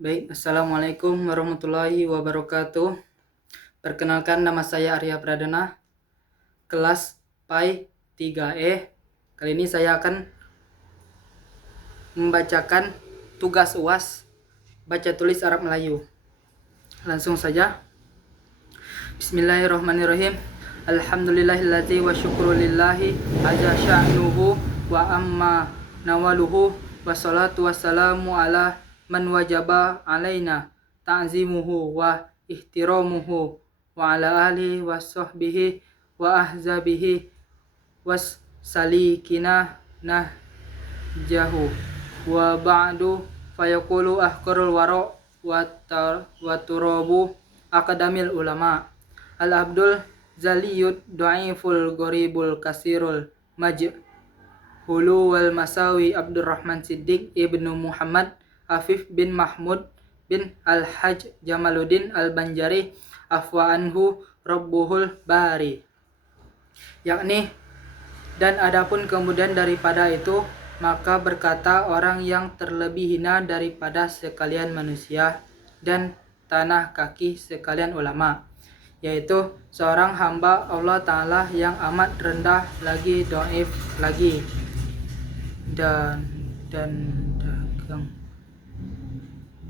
Baik, Assalamualaikum warahmatullahi wabarakatuh. Perkenalkan, nama saya Arya Pradana, kelas PAI 3E. Kali ini saya akan membacakan tugas UAS baca tulis Arab Melayu. Langsung saja. Bismillahirrahmanirrahim. Alhamdulillahilladzi wa syukru lillahi azza sya'nuhu wa amma nawaluhu wassalatu wassalamu ala man wajaba alaina ta'zimuhu wa ihtiramuhu wa ala alihi wa sahbihi wa ahzabihi was salikina nahjahu wa ba'du fayaqulu ahqarul wara wa turabu akadamil ulama al-abdul zaliyud du'iful gharibul kasirul majhulu wal masawi Abdurrahman Siddiq ibnu Muhammad Afif bin Mahmud bin Al-Hajj Jamaluddin Al-Banjari afwa anhu rabbuhul bari, yakni, dan adapun kemudian daripada itu, maka berkata orang yang terlebih hina daripada sekalian manusia dan tanah kaki sekalian ulama, yaitu seorang hamba Allah Ta'ala yang amat rendah lagi, dhaif lagi, dan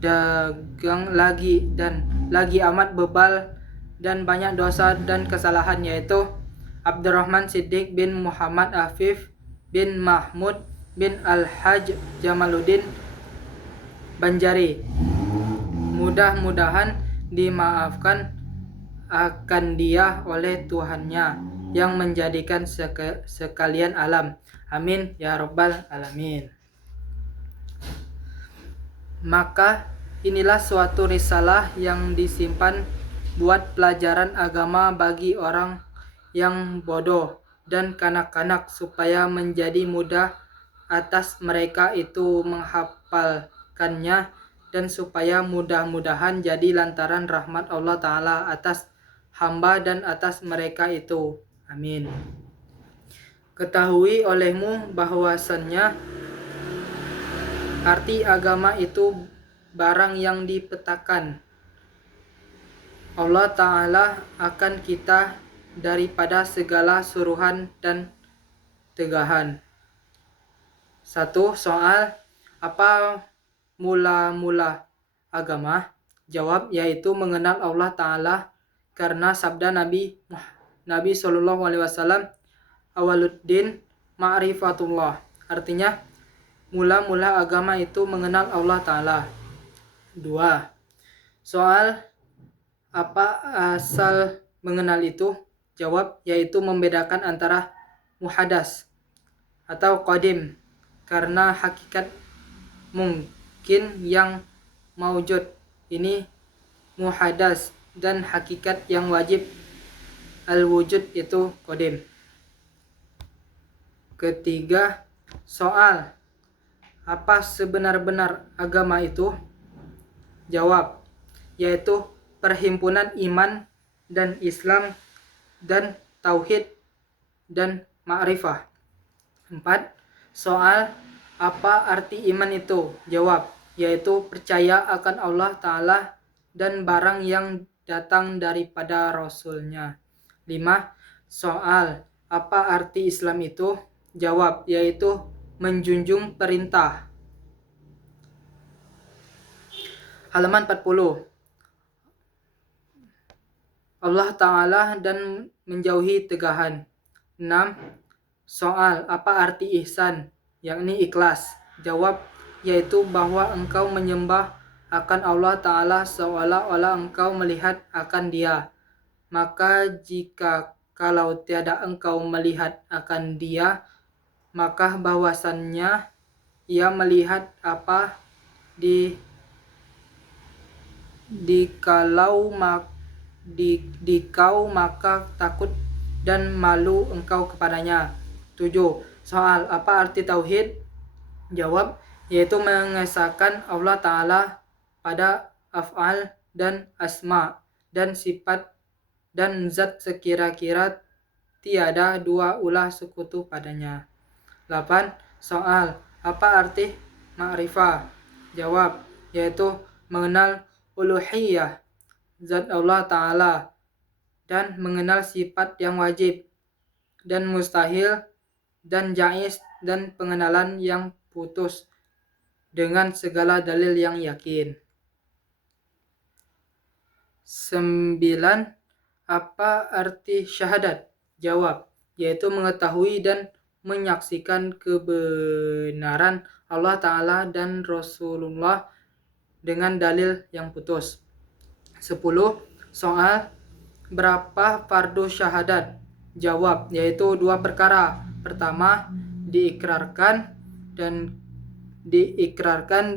dagang lagi, dan lagi amat bebal dan banyak dosa dan kesalahan, yaitu Abdurrahman Siddiq bin Muhammad Afif bin Mahmud bin Al-Hajj Jamaluddin Banjari. Mudah-mudahan dimaafkan akan dia oleh Tuhannya yang menjadikan sekalian alam. Amin ya rabbal alamin. Maka inilah suatu risalah yang disimpan buat pelajaran agama bagi orang yang bodoh dan kanak-kanak, supaya menjadi mudah atas mereka itu menghafalkannya, dan supaya mudah-mudahan jadi lantaran rahmat Allah Ta'ala atas hamba dan atas mereka itu. Amin. Ketahui olehmu bahwasannya arti agama itu barang yang dipetakan Allah Ta'ala akan kita daripada segala suruhan dan tegahan. 1. Soal, apa mula-mula agama? Jawab, yaitu mengenal Allah Ta'ala, karena sabda Nabi SAW, awaluddin ma'rifatullah, artinya mula-mula agama itu mengenal Allah Ta'ala. 2. Soal, apa asal mengenal itu? Jawab, yaitu membedakan antara muhadas atau qadim, karena hakikat mungkin yang maujud ini muhadas, dan hakikat yang wajib al-wujud itu qadim. Ketiga, soal, apa sebenar-benar agama itu? Jawab, yaitu perhimpunan iman dan Islam dan tauhid dan ma'rifah. 4. Soal, apa arti iman itu? Jawab, yaitu percaya akan Allah Ta'ala dan barang yang datang daripada Rasulnya. 5. Soal, apa arti Islam itu? Jawab, yaitu menjunjung perintah. Halaman 40. Allah Ta'ala dan menjauhi tegahan. 6. Soal, apa arti ihsan? Yakni ikhlas. Jawab, yaitu bahwa engkau menyembah akan Allah Ta'ala seolah-olah engkau melihat akan Dia. Maka jika kalau tiada engkau melihat akan Dia, maka bahwasannya Ia melihat apa kau, maka takut dan malu engkau kepadanya. 7. Soal, apa arti tauhid? Jawab, yaitu mengesahkan Allah Ta'ala pada af'al dan asma dan sifat dan zat sekira-kira tiada dua ulah sekutu padanya. 8. Soal, apa arti ma'rifah? Jawab, yaitu mengenal uluhiyah zat Allah Ta'ala dan mengenal sifat yang wajib dan mustahil dan jaiz dan pengenalan yang putus dengan segala dalil yang yakin. 9. Apa arti syahadat? Jawab, yaitu mengetahui dan menyaksikan kebenaran Allah Ta'ala dan Rasulullah dengan dalil yang putus. 10. Soal, berapa fardu syahadat? Jawab, yaitu 2 perkara. Pertama, diikrarkan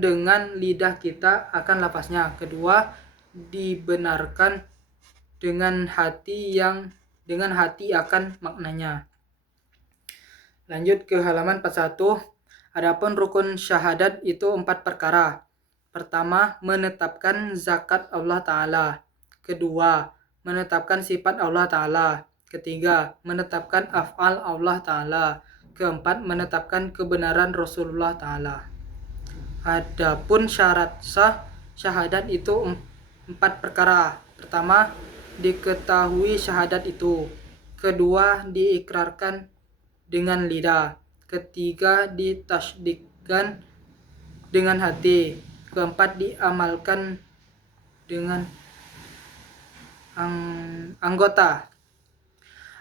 dengan lidah kita akan lafaznya. Kedua, dibenarkan dengan hati akan maknanya. Lanjut ke halaman 41. Adapun rukun syahadat itu 4 perkara. Pertama, menetapkan zakat Allah Ta'ala. Kedua, menetapkan sifat Allah Ta'ala. Ketiga, menetapkan af'al Allah Ta'ala. Keempat, menetapkan kebenaran Rasulullah Ta'ala. Adapun syarat sah syahadat itu 4 perkara. Pertama, diketahui syahadat itu. Kedua, diikrarkan dengan lidah. Ketiga, ditasdikkan dengan hati. Keempat, diamalkan dengan anggota.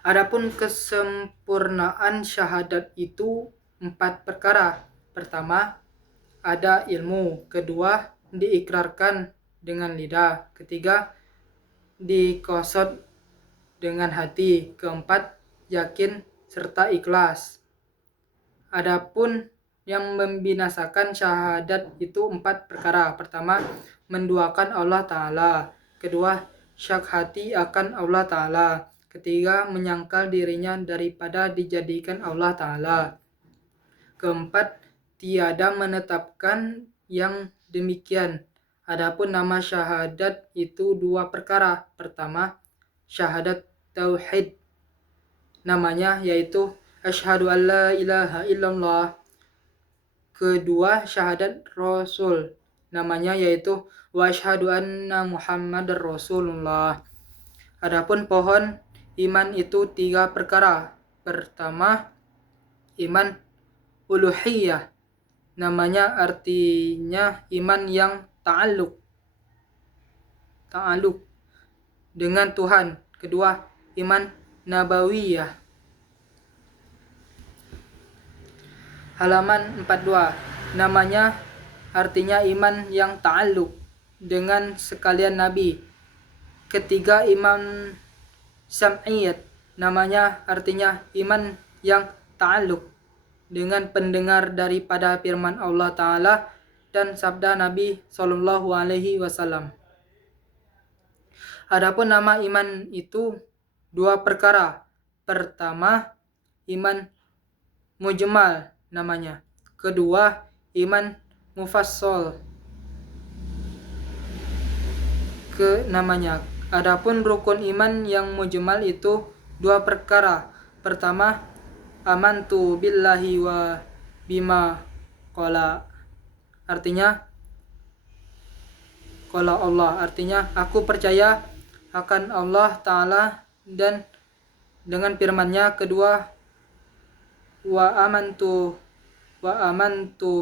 Adapun kesempurnaan syahadat itu 4 perkara. Pertama, ada ilmu. Kedua, diikrarkan dengan lidah. Ketiga, diqasad dengan hati. Keempat, yakin serta ikhlas. Adapun yang membinasakan syahadat itu 4 perkara. Pertama, menduakan Allah Ta'ala. Kedua, syak hati akan Allah Ta'ala. Ketiga, menyangkal dirinya daripada dijadikan Allah Ta'ala. Keempat, tiada menetapkan yang demikian. Adapun nama syahadat itu 2 perkara. Pertama, syahadat tauhid. Namanya yaitu asyhadu an la ilaha illallah. Kedua, syahadat rasul. Namanya yaitu wa asyhadu anna Muhammadar Rasulullah. Adapun pohon iman itu 3 perkara. Pertama, iman uluhiyah. Namanya artinya iman yang ta'alluq dengan Tuhan. Kedua, iman nabawiyah. Halaman 42. Namanya artinya iman yang ta'alluq dengan sekalian Nabi. Ketiga, iman sam'iyat. Namanya artinya iman yang ta'alluq dengan pendengar daripada firman Allah Ta'ala dan sabda Nabi Sallallahu Alaihi Wasallam. Adapun nama iman itu 2 perkara. Pertama, iman mujmal namanya. Kedua, iman mufassal namanya. Adapun rukun iman yang mujmal itu 2 perkara. Pertama, amantu billahi wa bima qala. Artinya qala Allah, artinya aku percaya akan Allah Ta'ala dan dengan firman-Nya. Kedua, wa amantu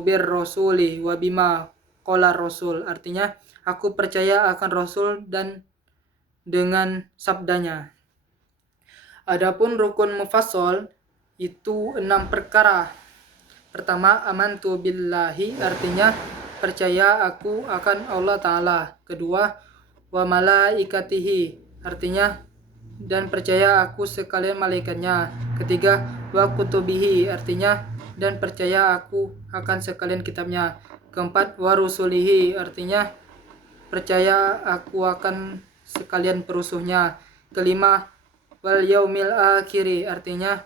bir rasuli wa bima qala rasul, artinya aku percaya akan Rasul dan dengan sabdanya. Adapun rukun mufassal itu 6 perkara. Pertama, amantu billahi, artinya percaya aku akan Allah Ta'ala. Kedua, wa malaikatihi, artinya dan percaya aku sekalian malaikatnya. Ketiga, wa kutubihi, artinya dan percaya aku akan sekalian kitabnya. Keempat, wa rusulihi, artinya percaya aku akan sekalian perusuhnya. Kelima, wal yaumil akhiri, artinya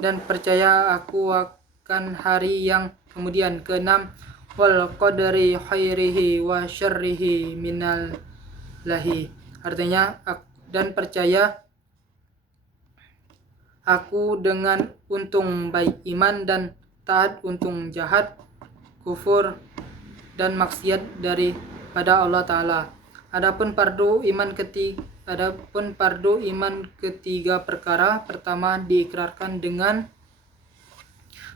dan percaya aku akan hari yang kemudian. Keenam, wal qadari khairihi wa syarrihi minallahi, artinya dan percaya aku dengan untung baik iman dan taat untung jahat, kufur dan maksiat dari pada Allah Ta'ala. Adapun fardu iman ketiga perkara. Pertama, diikrarkan dengan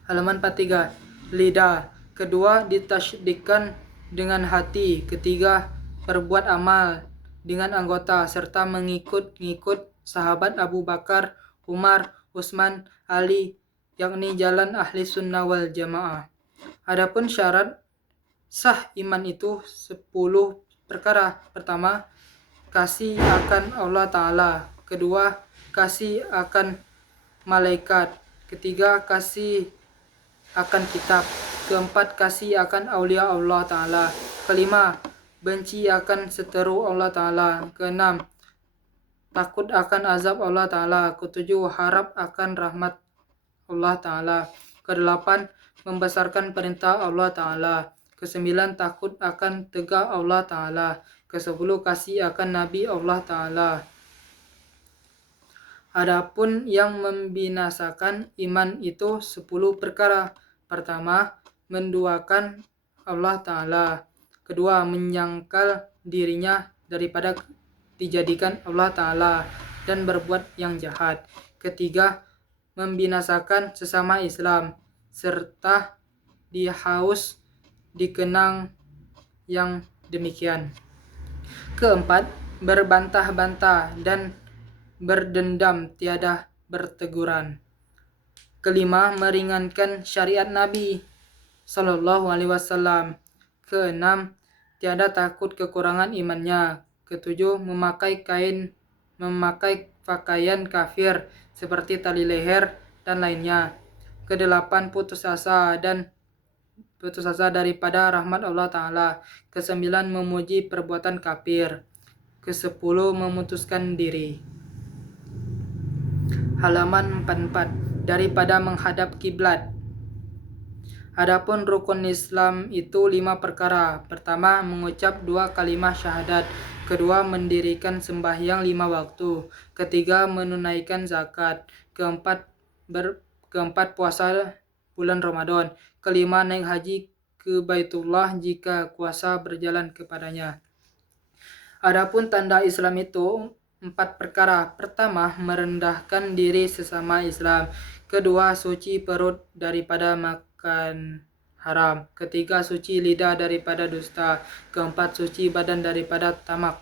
halaman 43 lidah. Kedua, ditasydikkan dengan hati. Ketiga, berbuat amal dengan anggota serta mengikut sahabat Abu Bakar, Umar, Utsman, Ali, yakni jalan ahli sunnah wal jamaah. Adapun syarat sah iman itu 10 perkara. Pertama, kasih akan Allah Ta'ala. Kedua, kasih akan malaikat. Ketiga, kasih akan kitab. Keempat, kasih akan aulia Allah Ta'ala. Kelima, benci akan seteru Allah Ta'ala. Keenam, takut akan azab Allah Ta'ala. Ketujuh, harap akan rahmat Allah Ta'ala. Kedelapan, membesarkan perintah Allah Ta'ala. Kesembilan, takut akan tegak Allah Ta'ala. Kesepuluh, kasih akan Nabi Allah Ta'ala. Adapun yang membinasakan iman itu 10 perkara. Pertama, menduakan Allah Ta'ala. Kedua, menyangkal dirinya daripada dijadikan Allah Ta'ala dan berbuat yang jahat. Ketiga, membinasakan sesama Islam serta dihaus dikenang yang demikian. Keempat, berbantah-bantah dan berdendam tiada berteguran. Kelima, meringankan syariat Nabi Sallallahu Alaihi Wasallam. Keenam, tiada takut kekurangan imannya. Ketujuh, memakai pakaian kafir seperti tali leher dan lainnya. Kedelapan, putus asa daripada rahmat Allah Ta'ala. Kesembilan, memuji perbuatan kafir. Kesepuluh, memutuskan diri. Halaman 44, daripada menghadap kiblat. Adapun rukun Islam itu 5 perkara. Pertama, mengucap 2 kalimah syahadat. Kedua, mendirikan sembahyang 5 waktu. Ketiga, menunaikan zakat. Keempat, puasa bulan Ramadan. Kelima, naik haji ke Baitullah jika kuasa berjalan kepadanya. Adapun tanda Islam itu 4 perkara. Pertama, merendahkan diri sesama Islam. Kedua, suci perut daripada makan haram. Ketiga, suci lidah daripada dusta. Keempat, suci badan daripada tamak.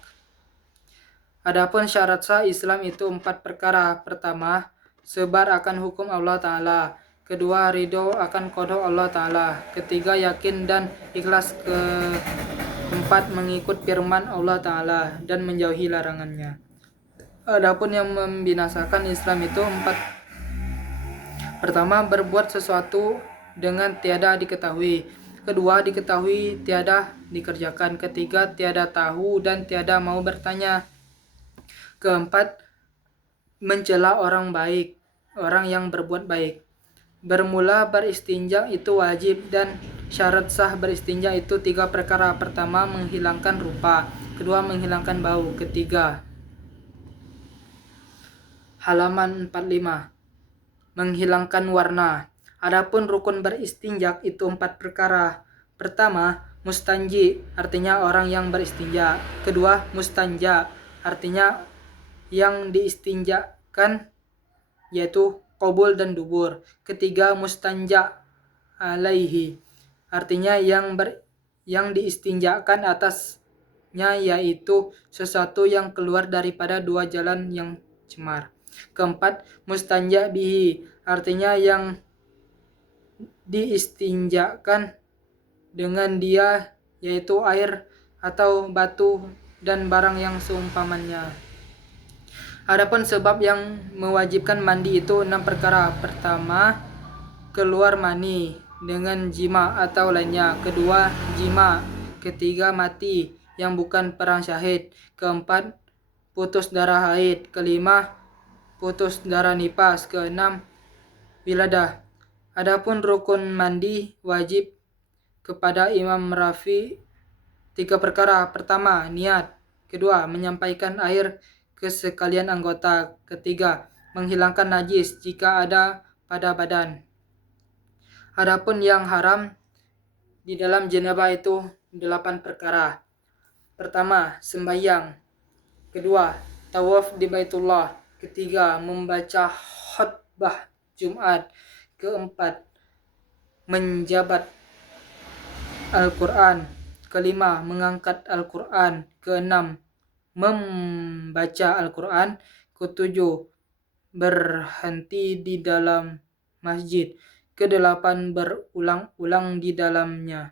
Adapun syarat sah Islam itu 4 perkara. Pertama, sebar akan hukum Allah Ta'ala. Kedua, ridho akan qada Allah Ta'ala. Ketiga, yakin dan ikhlas. Keempat, mengikut firman Allah Ta'ala dan menjauhi larangannya. Adapun yang membinasakan Islam itu 4. Pertama, berbuat sesuatu dengan tiada diketahui. Kedua, diketahui tiada dikerjakan. Ketiga, tiada tahu dan tiada mau bertanya. Keempat, mencela orang yang berbuat baik. Bermula beristinja itu wajib dan syarat sah beristinja itu 3 perkara. Pertama, menghilangkan rupa. Kedua, menghilangkan bau. Ketiga, halaman 45, menghilangkan warna. Adapun rukun beristinja itu 4 perkara. Pertama, mustanji, artinya orang yang beristinja. Kedua, mustanja, artinya yang diistinjakan, yaitu qabul dan dubur. Ketiga, mustanja alaihi, artinya yang diistinjakan atasnya, yaitu sesuatu yang keluar daripada 2 jalan yang cemar. Keempat, mustanja bihi, artinya yang diistinjakan dengan dia, yaitu air atau batu dan barang yang seumpamanya. Adapun sebab yang mewajibkan mandi itu 6 perkara. Pertama, keluar mani dengan jima atau lainnya. Kedua, jima. Ketiga, mati yang bukan perang syahid. Keempat, putus darah haid. Kelima, putus darah nifas. Keenam, wiladah. Adapun rukun mandi wajib kepada Imam Rafi 3 perkara. Pertama, niat. Kedua, menyampaikan air ke sekalian anggota. Ketiga, menghilangkan najis jika ada pada badan. Adapun yang haram di dalam jenabah itu 8 perkara. Pertama, sembahyang. Kedua, tawaf di Baitullah. Ketiga, membaca khutbah Jumat. Keempat, menjabat Al-Quran. Kelima, mengangkat Al-Quran. Keenam, membaca Al-Quran. Ketujuh, berhenti di dalam masjid. Kedelapan, berulang-ulang di dalamnya.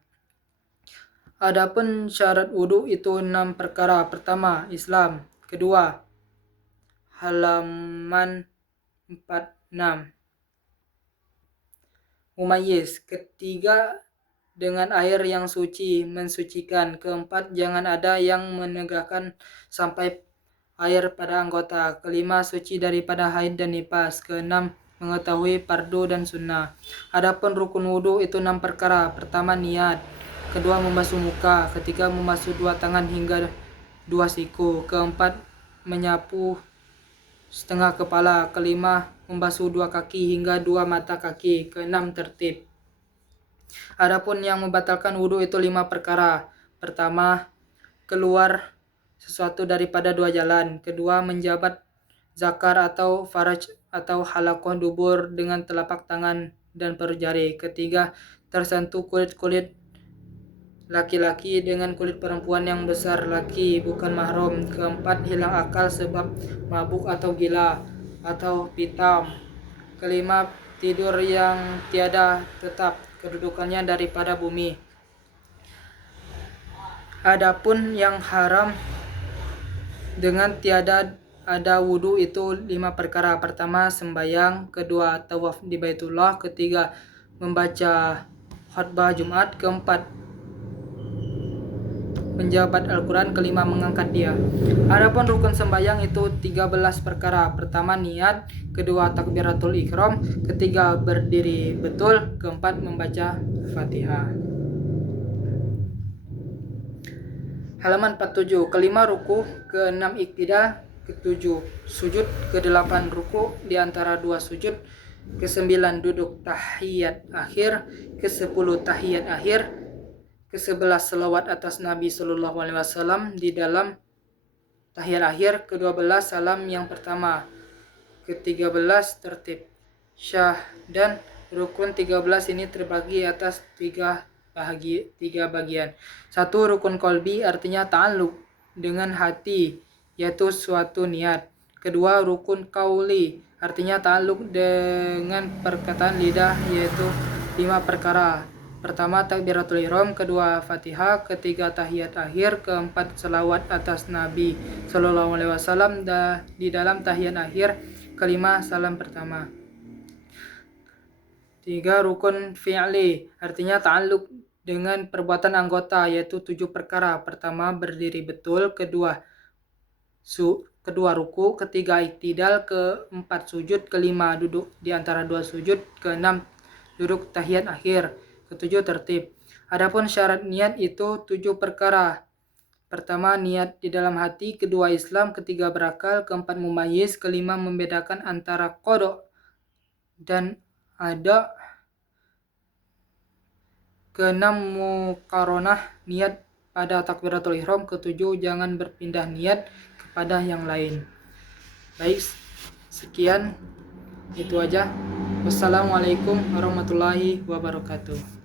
Adapun syarat wudhu itu 6 perkara. Pertama, Islam. Kedua, halaman 46. Mumayyiz. Ketiga, dengan air yang suci, mensucikan. Keempat, jangan ada yang menegakkan sampai air pada anggota. Kelima, suci daripada haid dan nifas. Keenam, mengetahui fardu dan sunnah. Adapun rukun wudhu itu 6 perkara. Pertama, niat. Kedua, membasuh muka. Ketiga, membasuh 2 tangan hingga 2 siku. Keempat, menyapu setengah kepala. Kelima, membasuh 2 kaki hingga 2 mata kaki. Keenam, tertib. Adapun yang membatalkan wudhu itu 5 perkara. Pertama, keluar sesuatu daripada 2 jalan. Kedua, menjabat zakar atau faraj atau halakoh dubur dengan telapak tangan dan paruh jari. Ketiga, tersentuh kulit laki-laki dengan kulit perempuan yang besar laki bukan mahram. Keempat, hilang akal sebab mabuk atau gila atau pitam. Kelima, tidur yang tiada tetap kedudukannya daripada bumi. Adapun yang haram dengan tiada ada wudhu itu 5 perkara. Pertama, sembahyang. Kedua, tawaf di Baitullah. Ketiga, membaca khutbah Jumat. Keempat, menjabat Al-Quran. Kelima, mengangkat dia. Adapun rukun sembahyang itu 13 perkara. Pertama, niat. Kedua, takbiratul ihram. Ketiga, berdiri betul. Keempat, membaca Fatihah. Halaman 47. Kelima, ruku. Keenam, iktidal. Ketujuh, sujud. Kedelapan, ruku di antara 2 sujud. Kesembilan, duduk tahiyat akhir. Kesepuluh, tahiyat akhir. Ke-11, selawat atas Nabi Sallallahu Alaihi Wasallam di dalam tahiyat akhir. Ke-12, salam yang pertama. Ke-13, tertib syah dan rukun 13 ini terbagi atas 3 bagian. 1. Rukun kolbi, artinya ta'alluq dengan hati, yaitu suatu niat. Kedua, rukun kauli, artinya ta'alluq dengan perkataan lidah, yaitu 5 perkara. Pertama, takbiratul ihram. Kedua, Fatihah. Ketiga, tahiyat akhir. Keempat, selawat atas Nabi Sallallahu Alaihi Wasallam di dalam tahiyat akhir. Kelima, salam pertama. 3. Rukun fi'li, artinya ta'alluq dengan perbuatan anggota, yaitu 7 perkara. Pertama, berdiri betul. Kedua, ruku. Ketiga, iktidal. Keempat, sujud. Kelima, duduk di antara 2 sujud. Keenam, duduk tahiyat akhir. Ketujuh, tertib. Adapun syarat niat itu 7 perkara. Pertama, niat di dalam hati. Kedua, Islam. Ketiga, berakal. Keempat, mumayyiz. Kelima, membedakan antara qada dan ada. Keenam, muqaronah, niat pada takbiratul ihram. Ketujuh, jangan berpindah niat kepada yang lain. Baik, sekian, itu aja. Wassalamualaikum warahmatullahi wabarakatuh.